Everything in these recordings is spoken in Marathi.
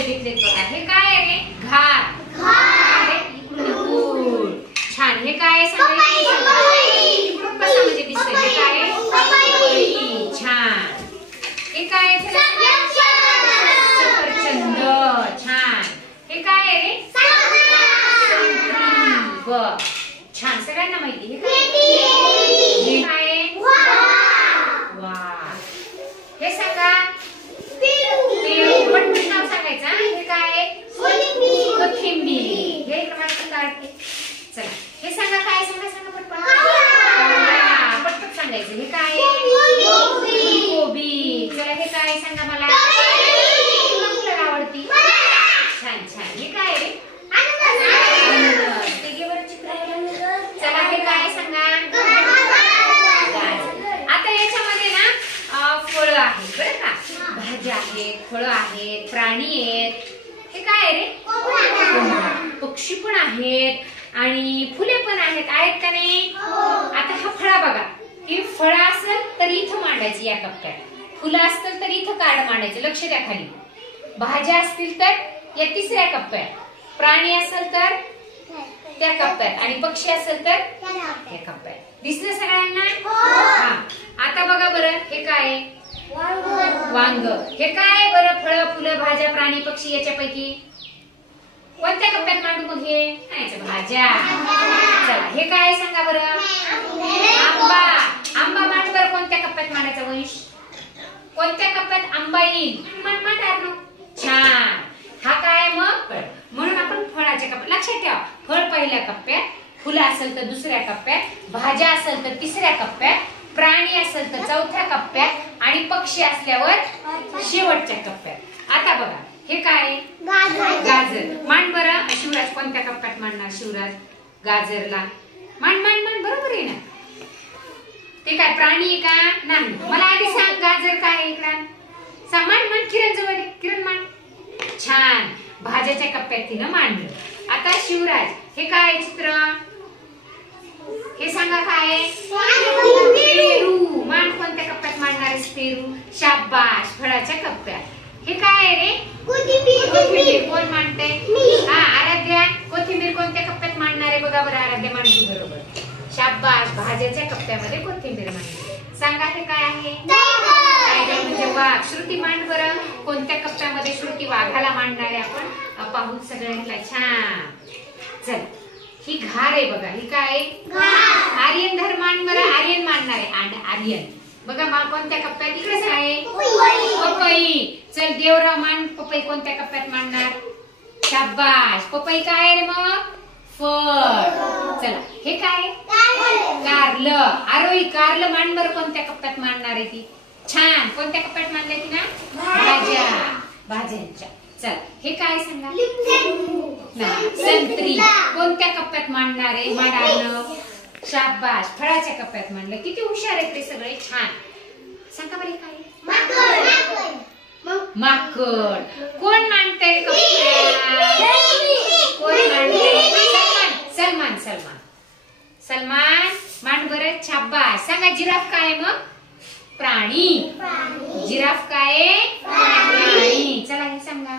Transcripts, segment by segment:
घार घेतलेत बघा. हे काय आहे रे? घार. इकडून छान. हे काय सांगा? इकडून कसं म्हणजे दिसतंय? हे काय? पपई. छान. हे काय? सफरचंद. छान. हे काय आहे रे? संत्री. बर. छान. सगळ्यांना माहिती. हे काय? वाह. हे सांगा. पेरू. पटपट नाव सांगायचं. हे काय? कोथिंबीर. हे क्रमांक काढते. चला हे सांगा. काय सांगा? सांगा पटपट. पटपट सांगायचं. हे काय? कोबी. चला हे काय सांगा मला? कुणाला आवडती? छान छान. हे काय रे? चला हे काय सांगा? आता याच्यामध्ये ना फळं आहेत बरं का. भाज्या आहेत, फळं आहेत, प्राणी आहेत. हे काय रे? पक्षी पण आहेत आणि फुले पण आहेत. आहेत का नाही? आता हा फळा बघा. की फळं असेल तर इथं मांडायची या कप्प्यात. फुलं असतील तर इथं कार्ड मांडायचं. लक्ष द्या खाली. भाज्या असतील तर या तिसऱ्या कप्प्यात. प्राणी असेल तर त्या कप्प्यात आणि पक्षी असेल तर त्या कप्प्यात. दिसलं सगळ्यांना? हा. आता बघा बरं. हे काय? वांग. हे काय बरं? फळं, फुलं, भाज्या, प्राणी, पक्षी याच्यापैकी कोणत्या कप्प्यात मांडू मग? हे भाज्या. चला हे काय सांगा बरं? आंबा. आंबा मांड बरं. कोणत्या कप्प्यात मांडायचा वंश? कोणत्या कप्प्यात आंबा येईल? मांड. छान. हा काय मग? म्हणून आपण फळाच्या कप्प्यात. लक्षात ठेवा. फळ पहिल्या कप्प्यात, फुलं असेल तर दुसऱ्या कप्प्यात, भाज्या असेल तर तिसऱ्या कप्प्यात, प्राणी असेल तर चौथ्या कप्प्यात आणि पक्षी असल्यावर शेवटच्या कप्प्यात. आता बघा. हे काय? गाजर. मांड बरं. शिवराज कोणत्या कप्प्यात मांडणार? शिवराज गाजरला मांड. बरोबर आहे ना? ते काय प्राणी आहे का? नाही. मला आधी सांग गाजर काय आहे? इकडं सांग. मांड. किरण जवळ. किरण मांड. छान. भाज्याच्या कप्प्यात तिनं मांडलं. आता शिवराज हे काय चित्र? हे सांगा काय? पेरू. मांड. कोणत्या कप्प्यात मांडणार आहेस पेरू? शाबाश. फळाच्या कप्प्यात. हे काय आहे रे? कोथिंबीर. कोण मांडते? हा आराध्या. कोथिंबीर कोणत्या कप्प्यात मांडणार आहे? बघा बरं. आराध्या मांडली बरोबर. शाबाश. भाज्याच्या कप्प्यामध्ये कोथिंबीर मांडली. सांगा हे काय आहे? टायगर म्हणजे वाघ. श्रुती मांड बरं. कोणत्या कप्प्यामध्ये श्रुती वाघाला मांडणार आहे आपण पाहू सगळ्यांना. छान. चल ही घार आहे बघा. ही काय? आर्यन धर मांड बरं. आर्यन मांडणार आहे. आर्यन बघा. मा कोणत्या कप्प्यात? इकडेच आहे. पपई. चल देवराव मांड. पपई कोणत्या कप्प्यात मांडणार? शाबाश. पपई काय आहे रे मग? फळ. चला हे काय? कारलं. आरोही कारलं मांड बरं. कोणत्या कप्प्यात मांडणार आहे ती? छान. कोणत्या कप्प्यात मांडले ती ना? भाज्यांच्या. चल हे काय सांगा? संत्री. कोणत्या कप्प्यात मांडणार आहे? मांडणं. शाबाश. फळाच्या कप्प्यात मांडलं. किती हुशार आहेत ते सगळे. छान. सांगा बरं काय? माकड. कोण मांडतंय कप्प्यात? कोण मांडतंय? सलमान मांड बरं. शाबाश. सांगा जिराफ काय मग? प्राणी. जिराफ काय? प्राणी. चला हे सांगा.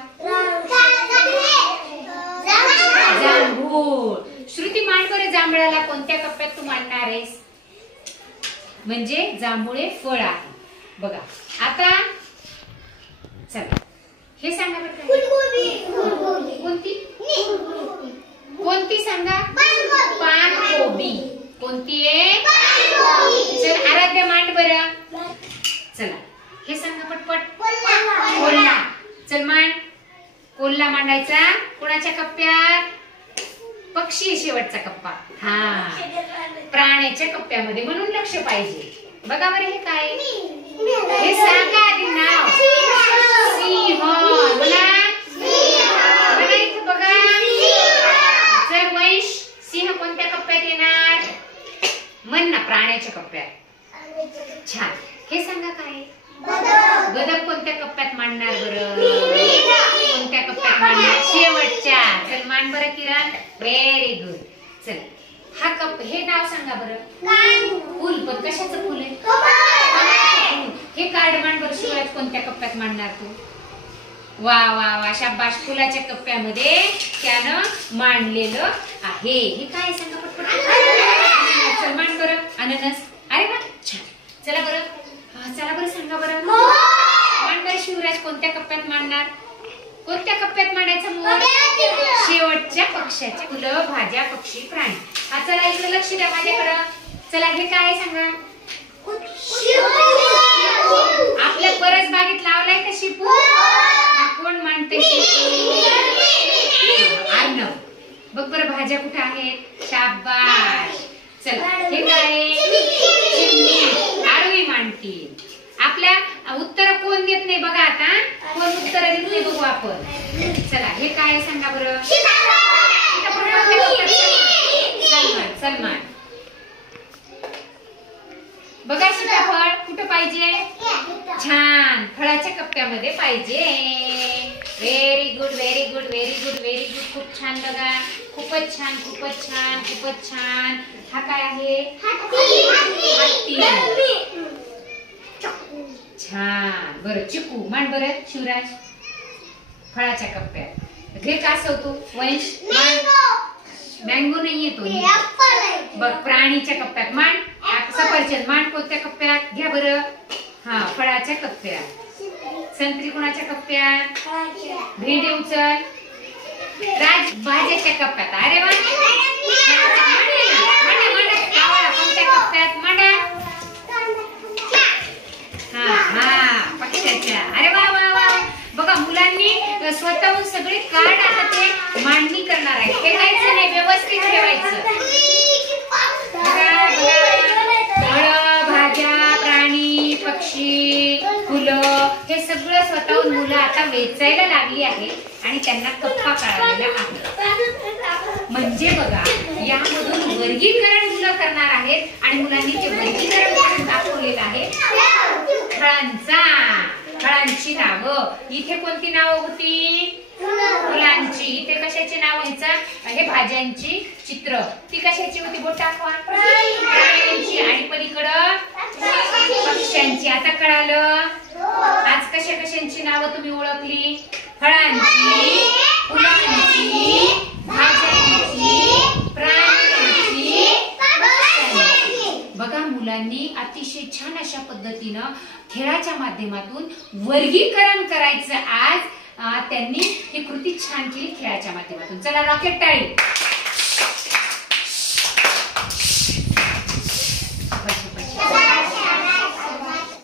जांभूळ. श्रुती मांड बरं. जांभळाला कोणत्या कप्प्यात तू मांडणार आहेस? म्हणजे जांभूळ फळ आहे बघा. आता चला हे सांगा बरं. कोणती सांगा? पानकोबी. कोणती आहे? चल आराध्या मांड बरं. चला हे सांगा पटपट. कोल्हा. चल मांड. कोल्हा मांडायचा. कोणाच्या कप्प्यात? पक्षी शेवटचा कप्पा. हा प्राण्याच्या कप्प्यामध्ये. म्हणून लक्ष पाहिजे. बघा बरं हे काय? हे सांगा आधी नाव. सिंह. बघा. चल वैश. सिंह कोणत्या कप्प्यात येणार? म्हण ना. प्राण्याच्या कप्प्यात. छान. हे सांगा काय? बदक कोणत्या कप्प्यात मांडणार बरं? कोणत्या कप्प्यात मांडणार? शेवटच्या. चल मांड बरं किरण. Very good. चल हा कप. हे नाव सांगा बरं. फुल. पण कशाचं फुल आहे? हे कार्ड मांड बरं. शिवराज कोणत्या कप्प्यात मांडणार तू? वा वा वा शाबाश. फुलाच्या कप्प्यामध्ये त्यानं मांडलेलं आहे. हे काय सांगा पटपट. चल मांड बरं. अननस. अरे वा छान. चला बरं सांगा बरं. मांड बरं शिवराज. कोणत्या कप्प्यात मांडणार? कोणत्या कप्प्यात मांडायचं मोर? शेवटच्या पक्ष्याचे. फुलं, भाज्या, पक्षी, प्राणी. हा चला इकडे लक्ष द्या माझ्याकडं. चला हे काय सांगा. आपल्या परस बागेत लावलाय का शिपू? कोण मांडते शिपू? अर्णव. बघ बरं भाज्या कुठे आहेत? शाबाश. चला हे काय? आरोही मांडतील. आपल्या उत्तर कोण देत नाही बघा. आता कोण उत्तर देत नाही बघू आपण. चला हे काय सांगा बरं. सलमान. बघा सीताफळ कुठं पाहिजे? छान फळाच्या कप्प्यामध्ये पाहिजे. Very good very good very good very good. खूप छान बघा. खूपच छान खूपच छान खूपच छान. हा काय आहे? हत्ती. छान. बरं चिकू मांड बरं शिवराज. फळाच्या कप्प्यात घे का सवतू वंश. मँगो नाहीये तो. बघ प्राणीच्या कप्प्यात मांड. सफरचंद मांड. कोणत्या कप्प्यात? घ्या बरं. हा फळाच्या कप्प्यात. संत्री कोणाच्या कप्प्यात? भेंडी उचल. राज भाज्याच्या कप्प्यात. अरे वा कोणत्या कप्प्यात? मांडा. हा पक्ष्याच्या. अरे वा वा वा. बघा मुलांनी स्वतःहून सगळे कार्ड आता ते मांडणी करणार आहे. ठेवायचं नाही व्यवस्थित ठेवायचं. फळं, भाज्या, प्राणी, पक्षी, फुलं हे सगळं स्वतःहून मुलं आता वेचायला लागली आहे आणि त्यांना कप्पा काढायला आहे. म्हणजे बघा यामधून वर्गीकरण मुलं करणार आहेत आणि मुलांनी ते वर्गीकरण करून दाखवलेलं आहे. फळांची नावं. इथे कोणती नावं होती? फुलांची. इथे कशाची नाव घ्यायचं? हे भाज्यांची चित्र. ती कशाची होती? बोट दाखवा. प्राण्यांची. आणि पलीकडं पक्ष्यांची. आता कळालं आज कशा कशांची नावं तुम्ही ओळखली? फळांची, फुलांची, भाज्यांची, प्राण्यांची, पक्ष्यांची. बघा मुलांनी अतिशय छान अशा पद्धतीनं खेळाच्या माध्यमातून वर्गीकरण करायचं आज त्यांनी ही कृती छान केली खेळाच्या माध्यमातून. चला रॉकेट टाळी.